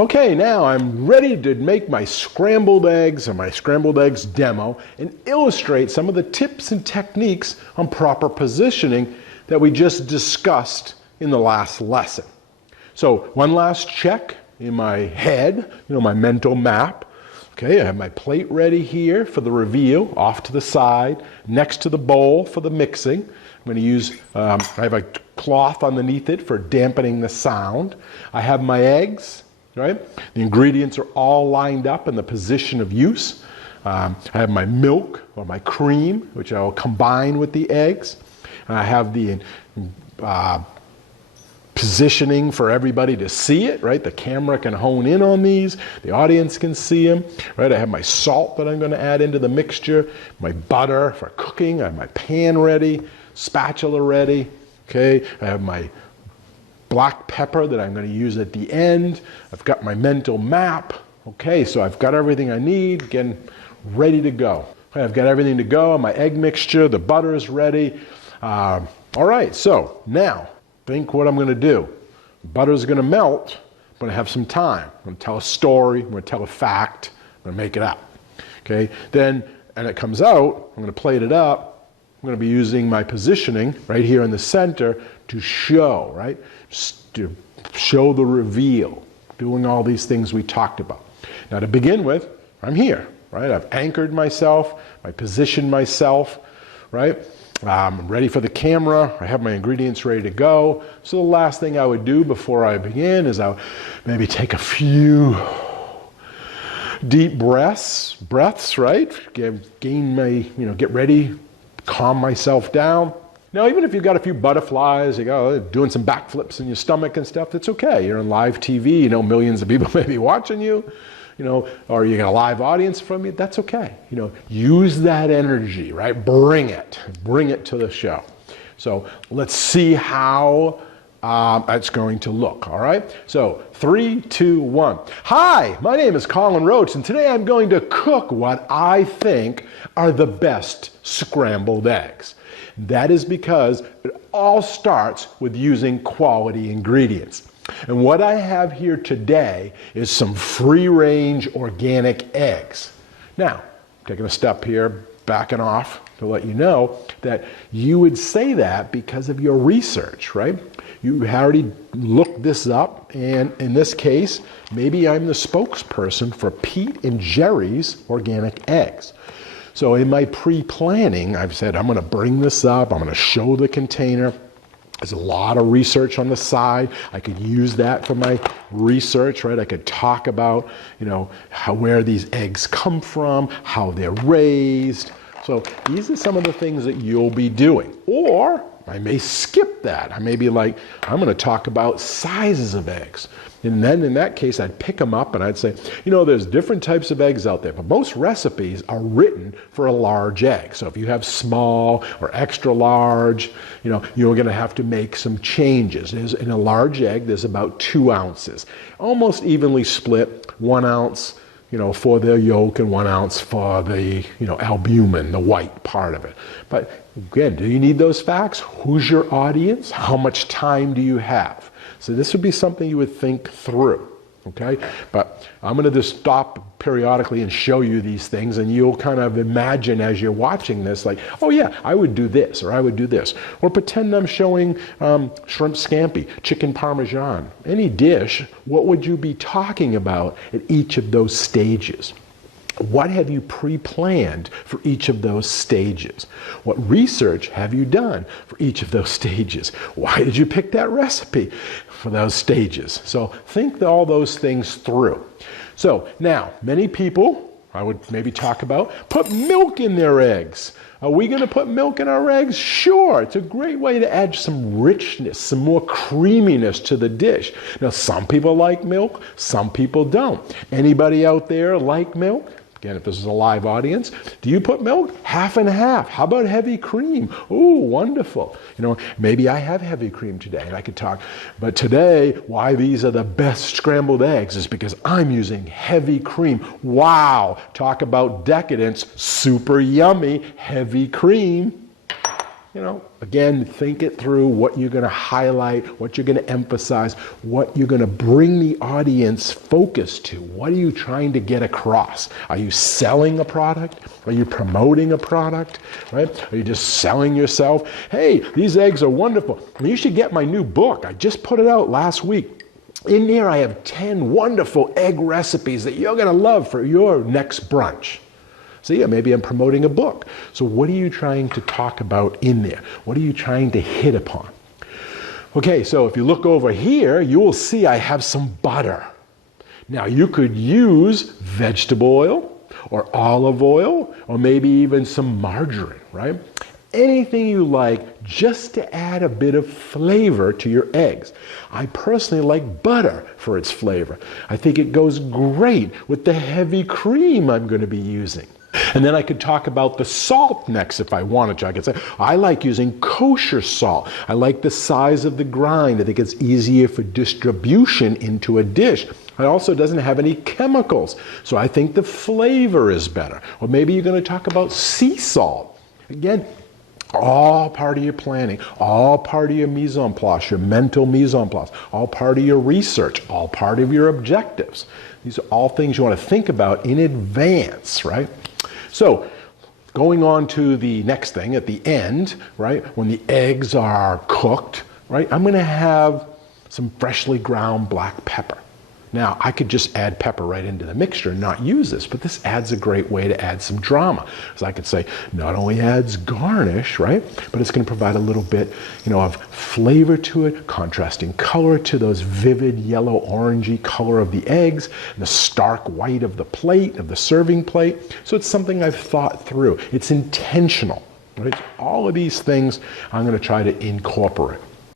Okay, now I'm ready to make my scrambled eggs or my scrambled eggs demo and illustrate some of the tips and techniques on proper positioning that we just discussed in the last lesson. So one last check in my head, my mental map. Okay, I have my plate ready here for the reveal, off to the side, next to the bowl for the mixing. I'm going to use, I have a cloth underneath it for dampening the sound. I have my eggs, right? The ingredients are all lined up in the position of use. I have my milk or my cream, which I will combine with the eggs. And I have the positioning for everybody to see it, right? The camera can hone in on these, the audience can see them, right? I have my salt that I'm going to add into the mixture, my butter for cooking, I have my pan ready, spatula ready, okay? I have my black pepper that I'm going to use at the end. I've got my mental map, okay? So I've got everything I need, again, ready to go. Okay, I've got everything to go, my egg mixture, the butter is ready. All right, so now, think what I'm going to do. Butter's going to melt. I'm going to have some time. I'm going to tell a story. I'm going to tell a fact. I'm going to make it up. Okay? Then, and it comes out, I'm going to plate it up. I'm going to be using my positioning right here in the center to show, right? Just to show the reveal. Doing all these things we talked about. Now to begin with, I'm here, right? I've anchored myself. I positioned myself, right? I'm ready for the camera. I have my ingredients ready to go. So the last thing I would do before I begin is I would maybe take a few deep breaths, right? Gain my, get ready, calm myself down. Now, even if you've got a few butterflies, you go doing some backflips in your stomach and stuff, that's okay. You're on live TV, millions of people may be watching you. Or you got a live audience from you, that's okay. Use that energy, right? Bring it to the show. So let's see how it's going to look, all right? So 3, 2, 1. Hi, my name is Colin Roche, and today I'm going to cook what I think are the best scrambled eggs. That is because it all starts with using quality ingredients. And what I have here today is some free-range organic eggs. Now, taking a step here, backing off to let you know that you would say that because of your research, right? You already looked this up, and in this case, maybe I'm the spokesperson for Pete and Jerry's organic eggs. So in my pre-planning, I've said, I'm going to bring this up, I'm going to show the container. There's a lot of research on the side. I could use that for my research, right? I could talk about, where these eggs come from, how they're raised. So these are some of the things that you'll be doing. Or I may skip that. I may be like, I'm going to talk about sizes of eggs. And then in that case, I'd pick them up and I'd say, there's different types of eggs out there, but most recipes are written for a large egg. So if you have small or extra large, you're going to have to make some changes. In a large egg, there's about 2 ounces, almost evenly split, 1 ounce, for the yolk and 1 ounce for the, albumin, the white part of it. But again, do you need those facts? Who's your audience? How much time do you have? So this would be something you would think through, okay? But I'm going to just stop periodically and show you these things, and you'll kind of imagine as you're watching this, like, oh yeah, I would do this, or I would do this. Or pretend I'm showing shrimp scampi, chicken parmesan, any dish. What would you be talking about at each of those stages? What have you pre-planned for each of those stages? What research have you done for each of those stages? Why did you pick that recipe for those stages? So think all those things through. So now, many people, I would maybe talk about, put milk in their eggs. Are we going to put milk in our eggs? Sure. It's a great way to add some richness, some more creaminess to the dish. Now, some people like milk, some people don't. Anybody out there like milk? Again, if this is a live audience, do you put milk? Half and half. How about heavy cream? Ooh, wonderful. Maybe I have heavy cream today and I could talk. But today, why these are the best scrambled eggs is because I'm using heavy cream. Wow, talk about decadence, super yummy, heavy cream. Again, think it through, what you're going to highlight, what you're going to emphasize, what you're going to bring the audience focus to. What are you trying to get across? Are you selling a product? Are you promoting a product? Right? Are you just selling yourself? Hey, these eggs are wonderful. You should get my new book. I just put it out last week. In there, I have 10 wonderful egg recipes that you're going to love for your next brunch. So yeah, maybe I'm promoting a book. So what are you trying to talk about in there? What are you trying to hit upon? Okay, so if you look over here, you will see I have some butter. Now you could use vegetable oil or olive oil or maybe even some margarine, right? Anything you like, just to add a bit of flavor to your eggs. I personally like butter for its flavor. I think it goes great with the heavy cream I'm going to be using. And then I could talk about the salt next if I wanted to. I could say, I like using kosher salt. I like the size of the grind. I think it's easier for distribution into a dish. It also doesn't have any chemicals, so I think the flavor is better. Or maybe you're going to talk about sea salt. Again, all part of your planning, all part of your mise en place, your mental mise en place, all part of your research, all part of your objectives. These are all things you want to think about in advance, right? So, going on to the next thing at the end, right, when the eggs are cooked, right, I'm going to have some freshly ground black pepper. Now, I could just add pepper right into the mixture and not use this, but this adds a great way to add some drama. So I could say, not only adds garnish, right, but it's going to provide a little bit, of flavor to it, contrasting color to those vivid yellow orangey color of the eggs, and the stark white of the plate, of the serving plate. So it's something I've thought through. It's intentional, right? All of these things I'm going to try to incorporate.